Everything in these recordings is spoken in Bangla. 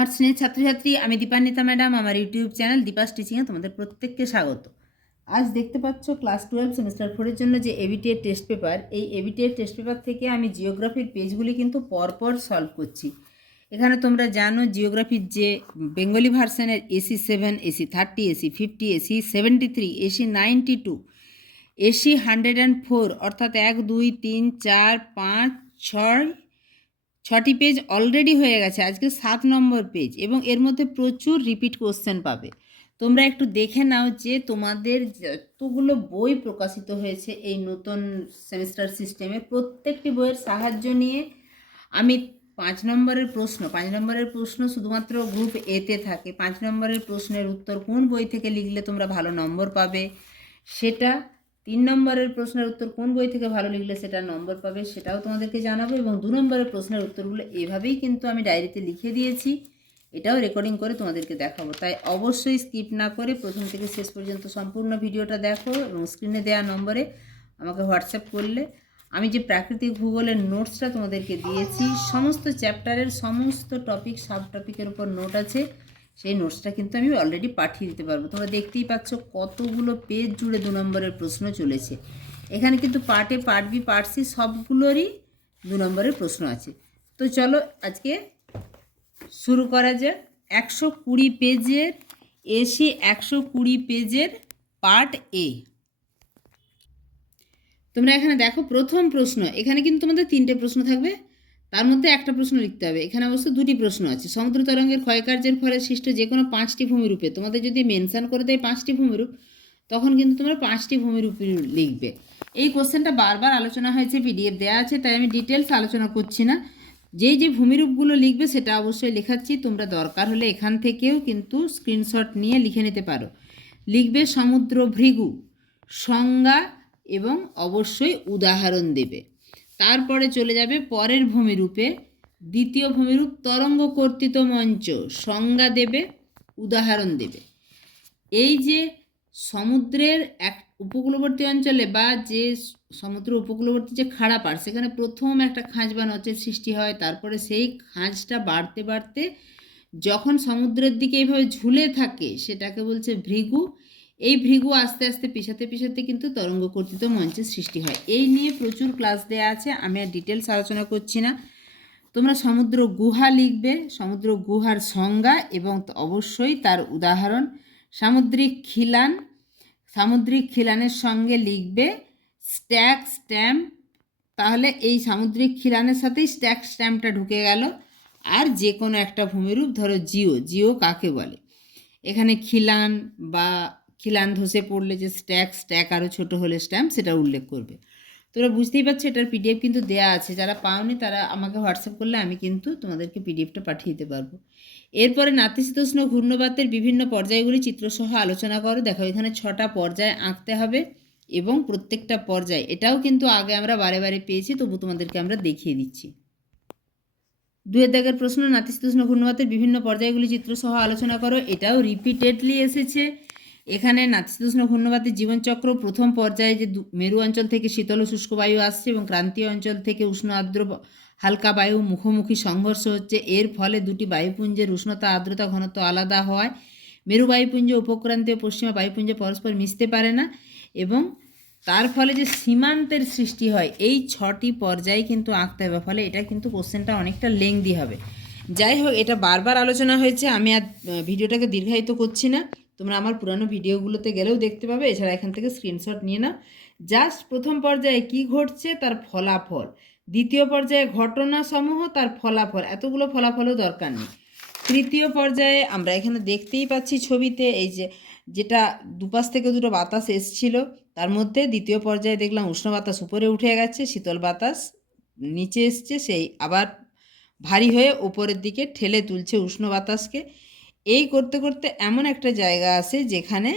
আমার স্নেহের ছাত্রছাত্রী, আমি দীপান্বিতা ম্যাডাম। আমার ইউটিউব চ্যানেল দীপাস টিচিংয়ে তোমাদের প্রত্যেককে স্বাগত। আজ দেখতে পাচ্ছ ক্লাস 12 সেমিস্টার 4-এর জন্য যে এবিটিএর টেস্ট পেপার, এই এবিটিএর টেস্ট পেপার থেকে আমি জিওগ্রাফির পেজগুলি কিন্তু পরপর সলভ করছি। এখানে তোমরা জানো জিওগ্রাফির যে বেঙ্গলি ভার্সনের AC 7, AC 30, AC 50, AC 73, AC 92, AC 104 অর্থাৎ 1, 2, 3, 4, 5, 6টি পেজ অলরেডি হয়ে গেছে। আজকে 7 নম্বর পেজ এবং এর মধ্যে প্রচুর রিপিট কোশ্চেন পাবে। তোমরা একটু দেখে নাও যে তোমাদের যতগুলো বই প্রকাশিত হয়েছে এই নতুন সেমিস্টার সিস্টেমে, প্রত্যেকটি বইয়ের সাহায্য নিয়ে আমি 5 নম্বরের প্রশ্ন শুধুমাত্র গ্রুপ এতে থাকে। 5 নম্বরের প্রশ্নের উত্তর কোন বই থেকে লিখলে তোমরা ভালো নম্বর পাবে সেটা, 3 নম্বরের প্রশ্নের উত্তর কোন বই থেকে ভালো লিখলে সেটা নম্বর পাবে সেটাও তোমাদেরকে জানাবো। এবং 2 নম্বরের প্রশ্নের উত্তরগুলো এভাবেই কিন্তু আমি ডায়েরিতে লিখে দিয়েছি, এটাও রেকর্ডিং করে তোমাদেরকে দেখাবো। তাই অবশ্যই স্কিপ না করে প্রথম থেকে শেষ পর্যন্ত সম্পূর্ণ ভিডিওটা দেখো এবং স্ক্রিনে দেওয়া নম্বরে আমাকে হোয়াটসঅ্যাপ করলে আমি যে প্রাকৃতিক ভূগোলের নোটসটা তোমাদেরকে দিয়েছি, সমস্ত চ্যাপ্টারের সমস্ত টপিক সাব টপিকের উপর নোট আছে, সেই নোটসটা কিন্তু আমি অলরেডি পাঠিয়ে দিতে পারবো। তোমরা দেখতেই পাচ্ছ কতগুলো পেজ জুড়ে 2 নম্বরের প্রশ্ন চলেছে। এখানে কিন্তু part A, part B, part C সবগুলোরই 2 নম্বরের প্রশ্ন আছে। তো চলো আজকে শুরু করা যাক। 120 পেজের এসি 120 পেজের পার্ট এ। তোমরা এখানে দেখো প্রথম প্রশ্ন, এখানে কিন্তু তোমাদের 3টে প্রশ্ন থাকবে, তার মধ্যে একটা প্রশ্ন লিখতে হবে। এখানে অবশ্য 2টি প্রশ্ন আছে। সমুদ্র তরঙ্গের ক্ষয়কার্যের ফলে সৃষ্ট যে কোনো 5টি ভূমিরূপে, তোমাদের যদি মেনশান করে দেয় 5টি ভূমিরূপ, তখন কিন্তু তোমরা 5টি ভূমিরূপ লিখবে। এই কোশ্চেনটা বারবার আলোচনা হয়েছে, পিডিএফ দেওয়া আছে, তাই আমি ডিটেলস আলোচনা করছি না। যেই যে ভূমিরূপগুলো লিখবে সেটা অবশ্যই লেখাচ্ছি, তোমরা দরকার হলে এখান থেকেও কিন্তু স্ক্রিনশট নিয়ে লিখে নিতে পারো। লিখবে সমুদ্র ভৃগু, সংজ্ঞা এবং অবশ্যই উদাহরণ দেবে। তারপরে চলে যাবে পরের ভূমিরূপে। দ্বিতীয় ভূমিরূপ তরঙ্গ কর্তৃত মঞ্চ, সংজ্ঞা দেবে, উদাহরণ দেবে। এই যে সমুদ্রের এক উপকূলবর্তী অঞ্চলে বা যে সমুদ্র উপকূলবর্তী যে খাড়া পাড়, সেখানে প্রথম একটা খাঁজ বা নচের সৃষ্টি হয়। তারপরে সেই খাঁজটা বাড়তে বাড়তে যখন সমুদ্রের দিকে এইভাবে ঝুলে থাকে সেটাকে বলছে ভৃগু। এই ভৃগু আস্তে আস্তে পিছাতে পিছাতে কিন্তু তরঙ্গ কর্তৃত মঞ্চের সৃষ্টি হয়। এই নিয়ে প্রচুর ক্লাস দেওয়া আছে, আমি আর ডিটেলস আলোচনা করছি না। তোমরা সমুদ্র গুহা লিখবে, সমুদ্র গুহার সংজ্ঞা এবং অবশ্যই তার উদাহরণ। সামুদ্রিক খিলান, সামুদ্রিক খিলানের সঙ্গে লিখবে স্ট্যাক স্ট্যাম্প। তাহলে এই সামুদ্রিক খিলানের সাথেই স্ট্যাক স্ট্যাম্পটা ঢুকে গেল। আর যে কোনো একটা ভূমিরূপ, ধরো জিও, জিও কাকে বলে, এখানে খিলান বা খিলান ধসে পড়লে যে স্ট্যাক, স্ট্যাক আরও ছোটো হলে স্ট্যাম্প, সেটা উল্লেখ করবে। তোমরা বুঝতেই পারছো এটার পিডিএফ কিন্তু দেয়া আছে, যারা পাওনি তারা আমাকে হোয়াটসঅ্যাপ করলে আমি কিন্তু তোমাদেরকে পিডিএফটা পাঠিয়ে দিতে পারবো। এরপরে নাতিশীতোষ্ণ ঘূর্ণবাতের বিভিন্ন পর্যায়গুলি চিত্রসহ আলোচনা করো। দেখো এখানে 6টা পর্যায় আঁকতে হবে এবং প্রত্যেকটা পর্যায়, এটাও কিন্তু আগে আমরা বারে বারে পেয়েছি, তবু তোমাদেরকে আমরা দেখিয়ে দিচ্ছি। 2 দাগের প্রশ্ন, নাতিশীতোষ্ণ ঘূর্ণবাতের বিভিন্ন পর্যায়গুলি চিত্রসহ আলোচনা করো। এটাও রিপিটেডলি এসেছে। এখানে নাতিশীতোষ্ণ ঘূর্ণবাতের জীবনচক্র, প্রথম পর্যায়ে যে মেরু অঞ্চল থেকে শীতল ও শুষ্ক বায়ু আসছে এবং ক্রান্তীয় অঞ্চল থেকে উষ্ণ আর্দ্র হালকা বায়ু মুখোমুখি সংঘর্ষ হচ্ছে। এর ফলে দুটি বায়ুপুঞ্জের উষ্ণতা, আর্দ্রতা, ঘনত্ব আলাদা হওয়ায় মেরু বায়ুপুঞ্জ উপক্রান্তীয় পশ্চিমা বায়ুপুঞ্জে পরস্পর মিশতে পারে না এবং তার ফলে যে সীমান্তের সৃষ্টি হয়। এই 6টি পর্যায়ে কিন্তু আঁকতে হবে, ফলে এটা কিন্তু কোশ্চেনটা অনেকটা লেংদি হবে। যাই হোক, এটা বারবার আলোচনা হয়েছে, আমি আর ভিডিওটাকে দীর্ঘায়িত করছি না। তোমরা আমার পুরানো ভিডিওগুলোতে গেলেও দেখতে পাবে, এছাড়া এখান থেকে স্ক্রিনশট নিয়ে নাও। জাস্ট প্রথম পর্যায়ে কি ঘটছে তার ফলাফল, দ্বিতীয় পর্যায়ে ঘটনাসমূহ তার ফলাফল, এতগুলো ফলাফলও দরকার নেই। তৃতীয় পর্যায়ে আমরা এখানে দেখতেই পাচ্ছি ছবিতে, এই যে যেটা দুপাশ থেকে দুটো বাতাস এসছিল, তার মধ্যে দ্বিতীয় পর্যায়ে দেখলাম উষ্ণ বাতাস উপরে উঠে গেছে, শীতল বাতাস নিচে এসছে, সেই আবার ভারী হয়ে ওপরের দিকে ঠেলে তুলছে উষ্ণ বাতাসকে। এই করতে করতে এমন একটা জায়গা আসে যেখানে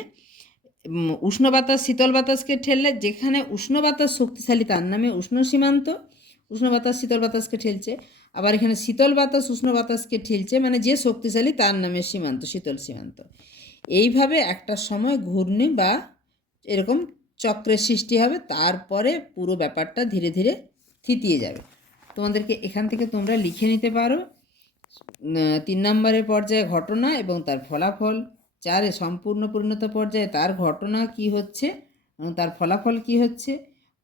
উষ্ণ বাতাস শীতল বাতাসকে ঠেললে, যেখানে উষ্ণ বাতাস শক্তিশালী তার নামে উষ্ণ সীমান্ত, উষ্ণ বাতাস শীতল বাতাসকে ঠেলছে। আবার এখানে শীতল বাতাস উষ্ণ বাতাসকে ঠেলছে, মানে যে শক্তিশালী তার নামে সীমান্ত, শীতল সীমান্ত। এইভাবে একটা সময় ঘূর্ণি বা এরকম চক্রের সৃষ্টি হবে, তারপরে পুরো ব্যাপারটা ধীরে ধীরে থিতিয়ে যাবে। তোমাদেরকে এখান থেকে তোমরা লিখে নিতে পারো 3 নম্বরের পর্যায়ে ঘটনা এবং তার ফলাফল, 4 সম্পূর্ণ পরিণত পর্যায়ে তার ঘটনা কি হচ্ছে এবং তার ফলাফল কি হচ্ছে,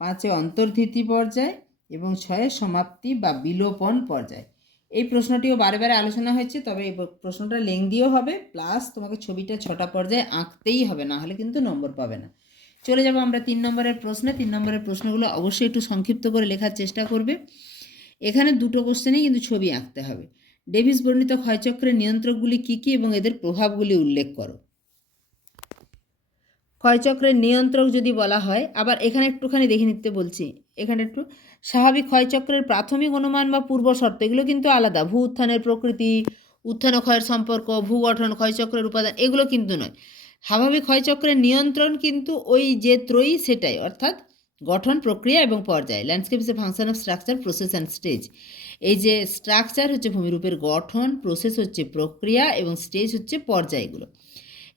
5 অন্তর্ধিতি পর্যায় এবং 6 সমাপ্তি বা বিলোপন পর্যায়। এই প্রশ্নটিও বারে বারে আলোচনা হয়েছে, তবে এই প্রশ্নটা লেংদিও হবে, প্লাস তোমাকে ছবিটা 6টা পর্যায়ে আঁকতেই হবে, না হলে কিন্তু নম্বর পাবে না। চলে যাব আমরা 3 নম্বরের প্রশ্নে। 3 নম্বরের প্রশ্নগুলো অবশ্যই একটু সংক্ষিপ্ত করে লেখার চেষ্টা করবে। এখানে দুটো কোশ্চেনেই কিন্তু ছবি আঁকতে হবে। ডেভিস বর্ণিত ক্ষয়চক্রের নিয়ন্ত্রকগুলি কী কী এবং এদের প্রভাবগুলি উল্লেখ করো। ক্ষয়চক্রের নিয়ন্ত্রক যদি বলা হয়, আবার এখানে একটুখানি দেখে নিতে বলছি, এখানে একটু স্বাভাবিক ক্ষয়চক্রের প্রাথমিক অনুমান বা পূর্ব শর্ত এগুলো কিন্তু আলাদা। ভূ উত্থানের প্রকৃতি, উত্থান ও ক্ষয়ের সম্পর্ক, ভূগঠন, ক্ষয়চক্রের উপাদান এগুলো কিন্তু নয়। স্বাভাবিক ক্ষয়চক্রের নিয়ন্ত্রণ কিন্তু ওই যে ত্রয়ী সেটাই, অর্থাৎ গঠন, প্রক্রিয়া এবং পর্যায়। Landscape is a function of structure, process and stage. এই যে স্ট্রাকচার হচ্ছে ভূমিরূপের গঠন, প্রসেস হচ্ছে প্রক্রিয়া এবং স্টেজ হচ্ছে পর্যায়গুলো।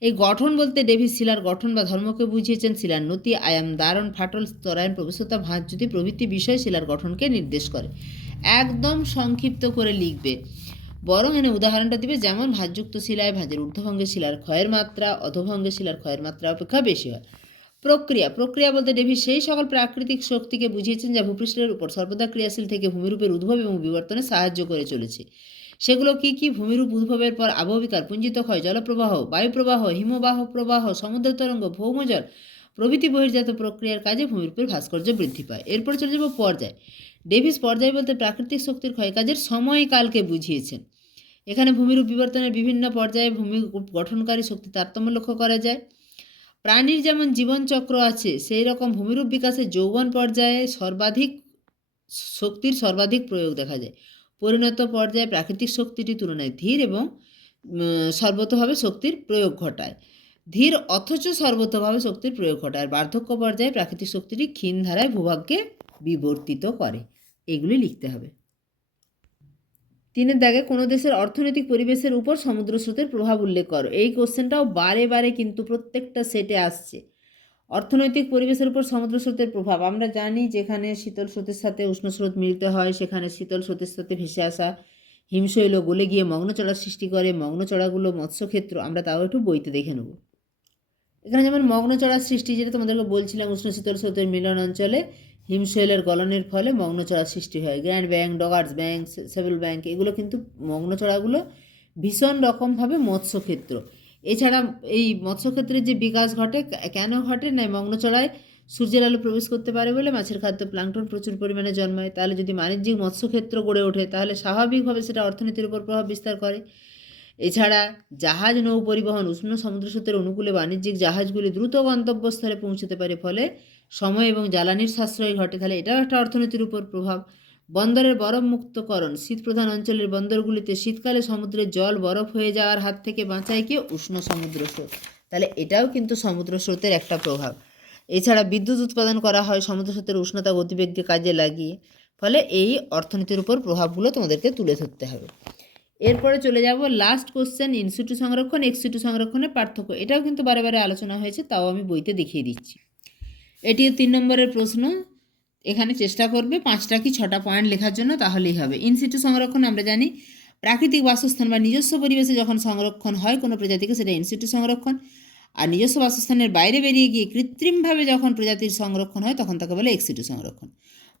এই গঠন বলতে ডেভিস শিলার গঠন বা ধর্মকে বুঝিয়েছেন শিলার নতি, আয়াম, দারণ, ফাটল, স্তরায়ন, প্রবেশতা, ভাঁজজ্যোতি প্রভৃতি বিষয় শিলার গঠনকে নির্দেশ করে। একদম সংক্ষিপ্ত করে লিখবে, বরং এনে উদাহরণটা দিবে, যেমন ভাঁজযুক্ত শিলায় ভাঁজের ঊর্ধ্বভঙ্গে শিলার ক্ষয়ের মাত্রা অধোভঙ্গে শিলার ক্ষয়ের মাত্রা অপেক্ষা বেশি হয়। প্রক্রিয়া, প্রক্রিয়া বলতে ডেভিস সেই সকল প্রাকৃতিক শক্তিকে বুঝিয়েছেন যা ভূপৃষ্ঠের উপর সর্বদা ক্রিয়াশীল থেকে ভূমিরূপের উদ্ভব এবং বিবর্তনে সাহায্য করে চলেছে। সেগুলো কি কি? ভূমিরূপ উদ্ভবের পর আবহবিকার, পুঞ্জিত ক্ষয়, জলপ্রবাহ, বায়ুপ্রবাহ, হিমবাহ প্রবাহ, সমুদ্র তরঙ্গ, ভৌমজল প্রভৃতি বহির্জাত প্রক্রিয়ার কাজে ভূমিরূপের ভাস্কর্য বৃদ্ধি পায়। এরপর চলে যাব পর্যায়। ডেভিস পর্যায় বলতে প্রাকৃতিক শক্তির ক্ষয়কাজের সময়কালকে বুঝিয়েছেন। এখানে ভূমিরূপ বিবর্তনের বিভিন্ন পর্যায়ে ভূমি গঠনকারী শক্তি তারতম্য লক্ষ্য করা যায়। প্রাণীর যেমন জীবনচক্র আছে, সেই রকম ভূমিরূপ বিকাশের যৌবন পর্যায়ে শক্তির সর্বাধিক প্রয়োগ দেখা যায়। পরিণত পর্যায়ে প্রাকৃতিক শক্তিটির তুলনায় ধীর এবং সর্বতভাবে শক্তির প্রয়োগ ঘটায়। ধীর অথচ সর্বতভাবে শক্তির প্রয়োগ ঘটায়। বার্ধক্য পর্যায়ে প্রাকৃতিক শক্তিটি ক্ষীণ ধারায় ভূভাগকে বিবর্তিত করে। এগুলি লিখতে হবে। 3 দাগে কোনো দেশের অর্থনৈতিক পরিবেশের উপর সমুদ্র স্রোতের প্রভাব উল্লেখ করো। এই কোশ্চেনটাও বারে বারে কিন্তু প্রত্যেকটা সেটে আসছে। অর্থনৈতিক পরিবেশের উপর সমুদ্র স্রোতের প্রভাব আমরা জানি, যেখানে শীতল স্রোতের সাথে উষ্ণ স্রোত মিলিত হয়, সেখানে শীতল স্রোতের সাথে ভেসে আসা হিমশৈল গলে গিয়ে মগ্নচড়ার সৃষ্টি করে। মগ্নচড়াগুলো মৎস্যক্ষেত্র, আমরা তাও একটু বইতে দেখে নেব। এখানে যেমন মগ্নচড়ার সৃষ্টি, যেটা তোমাদেরকে বলছিলাম, উষ্ণ শীতল স্রোতের মিলন অঞ্চলে হিমশৈলের গলনের ফলে মগ্নচড়ার সৃষ্টি হয়। Grand bank, Doggers bank, several bank এগুলো কিন্তু মগ্নচড়াগুলো ভীষণ রকমভাবে মৎস্যক্ষেত্র। এছাড়া এই মৎস্যক্ষেত্রের যে বিকাশ ঘটে, কেন ঘটে না, মগ্নচড়ায় সূর্যের আলো প্রবেশ করতে পারে বলে মাছের খাদ্য প্লাঙ্কটন প্রচুর পরিমাণে জন্মায়। তাহলে যদি বাণিজ্যিক মৎস্যক্ষেত্র গড়ে ওঠে, তাহলে স্বাভাবিকভাবে সেটা অর্থনীতির উপর প্রভাব বিস্তার করে। এছাড়া জাহাজ নৌ পরিবহন, উষ্ণ সমুদ্র স্রোতের অনুকূলে বাণিজ্যিক জাহাজগুলি দ্রুত গন্তব্যস্থলে পৌঁছতে পারে, ফলে সময় এবং জ্বালানির সাশ্রয় ঘটে। তাহলে এটাও একটা অর্থনীতির উপর প্রভাব। বন্দরের বরফ মুক্তকরণ, শীতপ্রধান অঞ্চলের বন্দরগুলিতে শীতকালে সমুদ্রের জল বরফ হয়ে যাওয়ার হাত থেকে বাঁচায় কি? উষ্ণ সমুদ্র স্রোত। তাহলে এটাও কিন্তু সমুদ্র স্রোতের একটা প্রভাব। এছাড়া বিদ্যুৎ উৎপাদন করা হয় সমুদ্র স্রোতের উষ্ণতা গতিবেগকে কাজে লাগিয়ে। ফলে এই অর্থনীতির উপর প্রভাবগুলো তোমাদেরকে তুলে ধরতে হবে। এরপরে চলে যাব লাস্ট কোশ্চেন, ইনসিটু সংরক্ষণ এক্সিটু সংরক্ষণের পার্থক্য। এটাও কিন্তু বারে বারে আলোচনা হয়েছে, তাও আমি বইতে দেখিয়ে দিচ্ছি। এটিও 3 নম্বরের প্রশ্ন। এখানে চেষ্টা করবে 5টা কি 6টা পয়েন্ট লেখার জন্য, তাহলেই হবে। ইনসিটু সংরক্ষণ আমরা জানি, প্রাকৃতিক বাসস্থান বা নিজস্ব পরিবেশে যখন সংরক্ষণ হয় কোনো প্রজাতিকে, সেটা ইনসিটু সংরক্ষণ। আর নিজস্ব বাসস্থানের বাইরে বেরিয়ে গিয়ে কৃত্রিমভাবে যখন প্রজাতির সংরক্ষণ হয়, তখন তাকে বলে এক্সিটু সংরক্ষণ।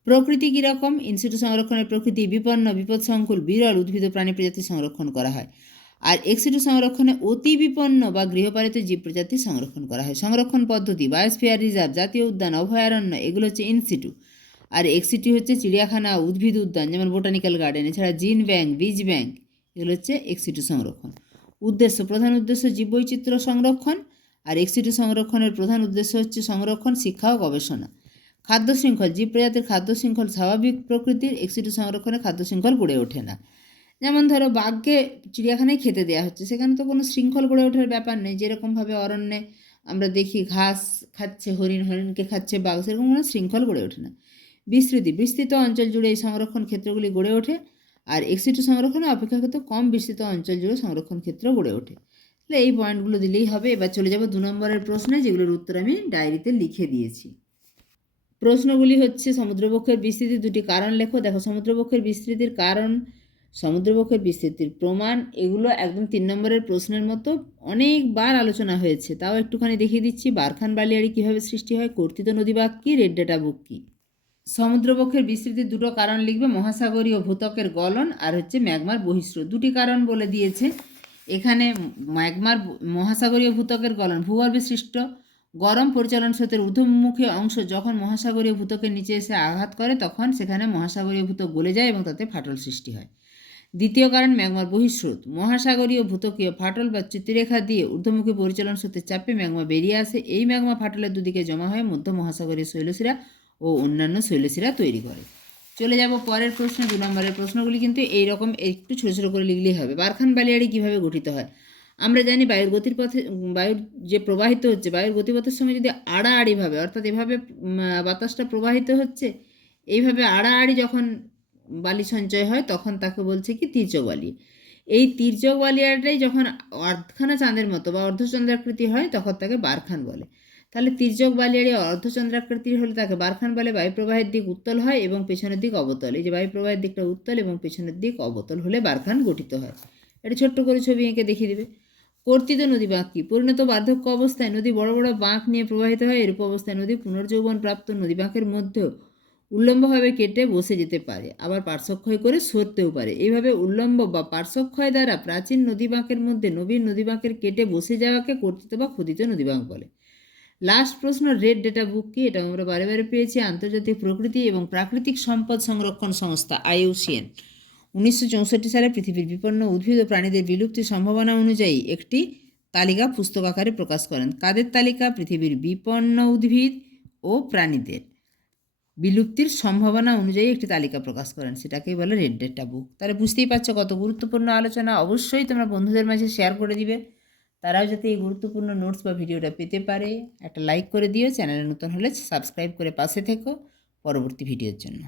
প্রকৃতি কীরকম? ইনসিটু সংরক্ষণের প্রকৃতি বিপন্ন, বিপদসংকুল, বিরল উদ্ভিদ প্রাণী প্রজাতি সংরক্ষণ করা হয়। আর এক্সিটু সংরক্ষণে অতি বিপন্ন বা গৃহপালিত জীব প্রজাতি সংরক্ষণ করা হয়। সংরক্ষণ পদ্ধতি বায়োস্ফিয়ার রিজার্ভ, জাতীয় উদ্যান, অভয়ারণ্য এগুলো হচ্ছে ইনসিটু। আর এক্সিটু হচ্ছে চিড়িয়াখানা, উদ্ভিদ উদ্যান যেমন বোটানিক্যাল গার্ডেন, এছাড়া জিন ব্যাংক, বীজ ব্যাংক এগুলো হচ্ছে এক্সিটু সংরক্ষণ। উদ্দেশ্য, প্রধান উদ্দেশ্য জীববৈচিত্র্য সংরক্ষণ। আর এক্সিটু সংরক্ষণের প্রধান উদ্দেশ্য হচ্ছে সংরক্ষণ, শিক্ষা ও গবেষণা। খাদ্য শৃঙ্খল, জীব প্রজাতির খাদ্য শৃঙ্খল স্বাভাবিক প্রকৃতির, এক্সিটু সংরক্ষণে খাদ্য শৃঙ্খল গড়ে ওঠে না। যেমন ধরো বাঘকে চিড়িয়াখানায় খেতে দেওয়া হচ্ছে, সেখানে তো কোনো শৃঙ্খল গড়ে ওঠার ব্যাপার নেই। যেরকমভাবে অরণ্যে আমরা দেখি ঘাস খাচ্ছে হরিণ, হরিণকে খাচ্ছে বাঘ, সেরকম কোনো শৃঙ্খল গড়ে ওঠে না। বিস্তৃতি, বিস্তৃত অঞ্চল জুড়ে এই সংরক্ষণ ক্ষেত্রগুলি গড়ে ওঠে। আর এক্সিটু সংরক্ষণে অপেক্ষাকৃত কম বিস্তৃত অঞ্চল জুড়ে সংরক্ষণ ক্ষেত্র গড়ে ওঠে। তাহলে এই পয়েন্টগুলো দিলেই হবে। এবার চলে যাব 2 নম্বরের প্রশ্নে, যেগুলোর উত্তর আমি ডায়েরিতে লিখে দিয়েছি। প্রশ্নগুলি হচ্ছে সমুদ্রবক্ষের বিস্তৃতির 2টি কারণ লেখো। দেখো, সমুদ্রবক্ষের বিস্তৃতির কারণ সমুদ্রবক্ষের বিস্তৃতির প্রমাণ, এগুলো একদম 3 নম্বরের প্রশ্নের মতো অনেকবার আলোচনা হয়েছে। তাও একটুখানি দেখিয়ে দিচ্ছি। বারখান বালিয়াড়ি কীভাবে সৃষ্টি হয়, কর্তিত নদীবাগ কী, রেড ডেটা বুক কী। সমুদ্রবক্ষের বিস্তৃতির দুটো কারণ লিখবে, মহাসাগরীয় ভূত্বকের গলন আর হচ্ছে ম্যাগমার বহিঃস্রোত। দুটি কারণ বলে দিয়েছে এখানে। মহাসাগরীয় ভূত্বকের গলন, ভূগর্ভে সৃষ্ট গরম পরিচালন স্রোতের ঊর্ধ্বমুখী অংশ যখন মহাসাগরীয় ভূত্বকের নিচে এসে আঘাত করে তখন সেখানে মহাসাগরীয় ভূত্বক গলে যায় এবং তাতে ফাটল সৃষ্টি হয়। দ্বিতীয় কারণ ম্যাগমার বহিঃস্রোত, মহাসাগরীয় ভূত্বকীয় ফাটল বা চ্যুতিরেখা দিয়ে ঊর্ধ্বমুখী পরিচালন স্রোতের চাপে ম্যাগমা বেরিয়ে আসে। এই ম্যাগমা ফাটলের দুদিকে জমা হয়ে মধ্য মহাসাগরীয় শৈলশিরা ও অন্যান্য শৈলশিরা তৈরি করে। চলে যাব পরের প্রশ্ন। 2 নম্বরের প্রশ্নগুলি কিন্তু এইরকম একটু ছোটো ছোটো করে লিখলেই হবে। বারখান বালিয়াড়ি কীভাবে গঠিত হয়? আমরা জানি বায়ুর গতির পথে, বায়ুর যে প্রবাহিত হচ্ছে, বায়ুর গতিপথের সঙ্গে যদি আড়াআড়িভাবে, অর্থাৎ এভাবে বাতাসটা প্রবাহিত হচ্ছে, এইভাবে আড়াআড়ি যখন বালি সঞ্চয় হয় তখন তাকে বলছে কি তির্যক বালি। এই তির্যক বালিয়াটাই যখন অর্ধখানা চাঁদের মতো বা অর্ধচন্দ্রাকৃতি হয় তখন তাকে বারখান বলে। তাহলে তির্যক বালিয়াড়ি অর্ধচন্দ্রাকৃতির হলে তাকে বারখান বলে। বায়ুপ্রবাহের দিক উত্তল হয় এবং পেছনের দিক অবতল। এই যে বায়ুপ্রবাহের দিকটা উত্তল এবং পেছনের দিক অবতল হলে বারখান গঠিত হয়। এটা ছোট্ট করে ছবি এঁকে দেখিয়ে দেবে। কর্তিত নদী বাঁক কি? পরিণত বার্ধক্য অবস্থায় নদী বড় বড় বাঁক নিয়ে প্রবাহিত হয়। এরূপ অবস্থায় নদী পুনর্যৌবন প্রাপ্ত নদী বাঁকের মধ্যেও উল্লম্বভাবে কেটে বসে যেতে পারে, আবার পার্শ্বক্ষয় করে সরতেও পারে। এইভাবে উল্লম্ব বা পার্শ্বক্ষয় দ্বারা প্রাচীন নদী বাঁকের মধ্যে নবীন নদী বাঁকের কেটে বসে যাওয়াকে কর্তিত বা ক্ষুদিত নদী বাঁক বলে। লাস্ট প্রশ্ন, রেড ডেটা বুক কি? এটা আমরা বারে বারে পেয়েছি। আন্তর্জাতিক প্রকৃতি এবং প্রাকৃতিক সম্পদ সংরক্ষণ সংস্থা IUCN 1964 সালে পৃথিবীর বিপন্ন উদ্ভিদ ও প্রাণীদের বিলুপ্তির সম্ভাবনা অনুযায়ী একটি তালিকা পুস্তক আকারে প্রকাশ করেন। কাদের তালিকা? পৃথিবীর বিপন্ন উদ্ভিদ ও প্রাণীদের বিলুপ্তির সম্ভাবনা অনুযায়ী একটি তালিকা প্রকাশ করেন, সেটাকেই বলে রেড ডেটা বুক। তাহলে বুঝতেই পারছো কত গুরুত্বপূর্ণ আলোচনা। অবশ্যই তোমরা বন্ধুদের মাঝে শেয়ার করে দিবে, তারাও যাতে এই গুরুত্বপূর্ণ নোটস বা ভিডিওটা পেতে পারে। একটা লাইক করে দিও, চ্যানেলে নতুন হলে সাবস্ক্রাইব করে পাশে থেকো পরবর্তী ভিডিওর জন্য।